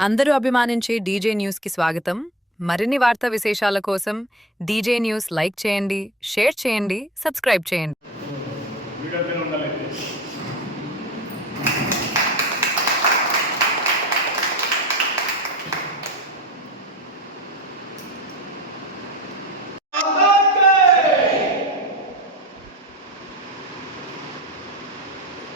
అందరూ అభిమానించే డీజే న్యూస్కి స్వాగతం. మరిన్ని వార్తా విశేషాల కోసం డీజే న్యూస్ లైక్ చేయండి, షేర్ చేయండి, సబ్స్క్రైబ్ చేయండి.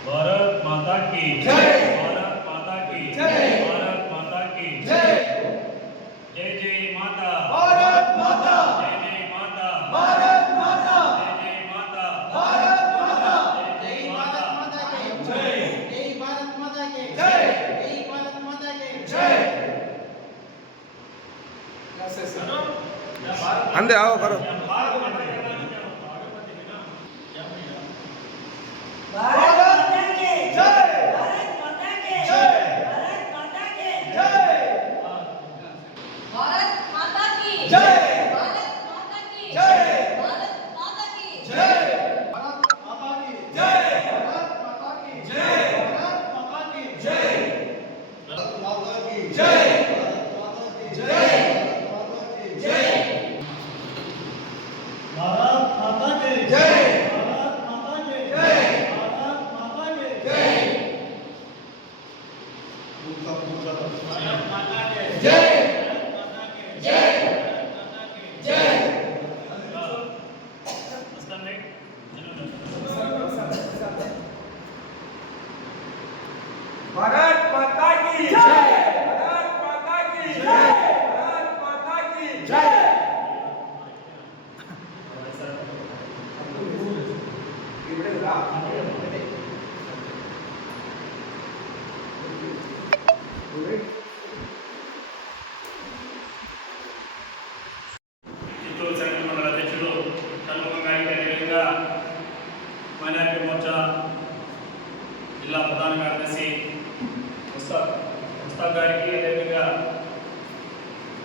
भारत माता की जय। भारत माता की जय। भारत माता की जय। जय जय माता। भारत माता। जय जय माता। भारत माता। जय जय माता। भारत माता। जय भारत माता की जय। जय भारत माता की जय। जय भारत माता की जय। अंदे आओ करो। भारत माता की जय। भारत माता की जय। भारत माता की जय। भारत माता की जय। भारत माता की जय। भारत माता की जय। भारत माता की जय। भारत माता की जय। भारत माता की जय। भारत माता की जय। भारत माता की जय। जय भारत माता की जय भारत माता की जय भारत माता की जय भारत माता की जय जय। जय। भारत माता की जय। भारत माता की जय। भारत माता की जय। చిత్తూరు సంఘం మండల అధ్యక్షుడు షణ్ముఖం గారికి అదేవిధంగా మైనారిటీ మోర్చా జిల్లా ప్రధాన కార్యదర్శి ముస్తాక్ గారికి అదేవిధంగా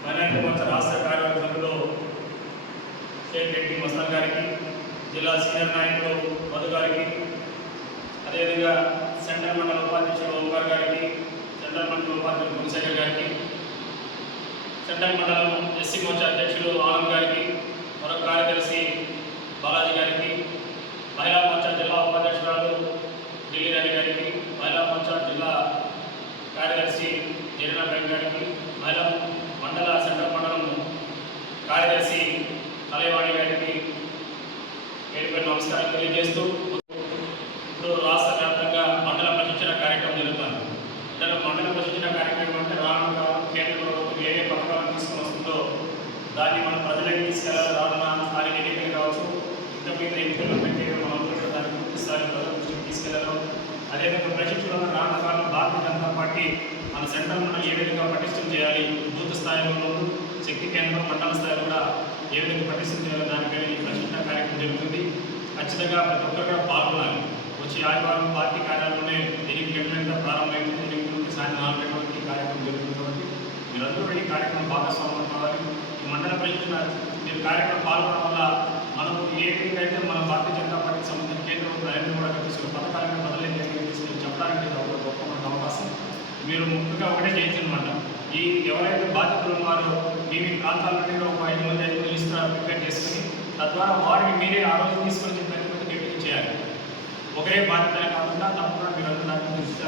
మైనారిటీ మోర్చా రాష్ట్ర కార్యవర్గ సభ్యులు షేక్ రెడ్డి మస్తాన్ గారికి, జిల్లా సీనియర్ నాయకులు మధు గారికి, అదేవిధంగా సెంట్రల్ మండల ఉపాధ్యక్షుడు ఓంకార్ గారికి, సెంట్రల్ మండల ఉపాధ్యక్షుడు గుణశేఖర్ గారికి, సెంట్రల్ మండలం ఎస్సీ మోర్చా అధ్యక్షుడు ఆనంద్ గారికి, మరొక కార్యదర్శి బాలాజీ గారికి, మహిళా మోర్చా జిల్లా ఉపాధ్యక్షురాలు ఢిల్లీ రాణి గారికి, మహిళా మోర్చా జిల్లా కార్యదర్శి జరీనా బేగం గారికి, మహిళా మండల సెంట్రల్ మండలం కార్యదర్శి కలయవాణి గారికి పేరుపై నమస్కారం తెలియజేస్తూ, ఇప్పుడు రాష్ట్ర వ్యాప్తంగా మండల ప్రశిక్షణ కార్యక్రమం జరుగుతుంది. మండల ప్రశిక్షణ కార్యక్రమం అంటే రానున్న కేంద్ర ప్రభుత్వం ఏ ఏ పథకాలను తీసుకొని వస్తుందో దాన్ని మనం ప్రజలకు తీసుకెళ్ళాలి. రానున్న స్థానిక ఎన్నికలు కావచ్చు, ఇంకా మిగతా ఎన్నికల్లో పెట్టే మనం దాన్ని పూర్తి స్థాయి ప్రజల దృష్టికి తీసుకెళ్లాలి. అదేవిధంగా ప్రశిక్షణ రానున్న కాలంలో భారతీయ జనతా పార్టీ మన సెంట్రల్ మండలం ఏ విధంగా పటిష్టం చేయాలి, బూత్ స్థాయిలో శక్తి కేంద్రం మండల స్థాయిలో కూడా ఏ విధంగా పటిష్టం చేయాలి, దానిపై ఈ ప్రశిక్షణ కార్యక్రమం జరుగుతుంది. ఖచ్చితంగా ప్రతి ఒక్కరు కూడా పాల్గొనాలి. వచ్చి ఆదివారం పార్టీ కార్యాలయంలోనే 8 గంటలంతా ప్రారంభమైంది. 8 నుండి సాయంత్రం 4 గంటల వరకు ఈ కార్యక్రమం జరుగుతుంది. కాబట్టి మీరందరూ ఈ కార్యక్రమం భాగస్వామ్యం కావాలి. ఈ మండల ప్రజల మీరు కార్యక్రమం పాల్గొనడం వల్ల మనము ఏ విధంగా అయితే మన భారతీయ జనతా పార్టీకి సంబంధించిన కేంద్ర ప్రభుత్వం నరేంద్ర మోడీ గారు తీసుకున్న పథకాలను మొదలైన తీసుకుని చెప్పడానికి ఇది ఒక గొప్ప మనకు అవకాశం. మీరు ముఖ్యంగా ఒకటే చేయించనమాట, ఈ ఎవరైతే బాధితులు ఉన్నారో మీ ప్రాంతాల నుండి ఒక 5 మంది 5 లిస్ట్ ప్రిపేర్ చేసుకుని తద్వారా వారిని మీరే ఆ రోజు తీసుకొని చెప్పి గట్టిగా చేయాలి. ఒకే బాధ్యత కాకుండా తప్పకుండా మీరు అందరూ దాన్ని దృష్టి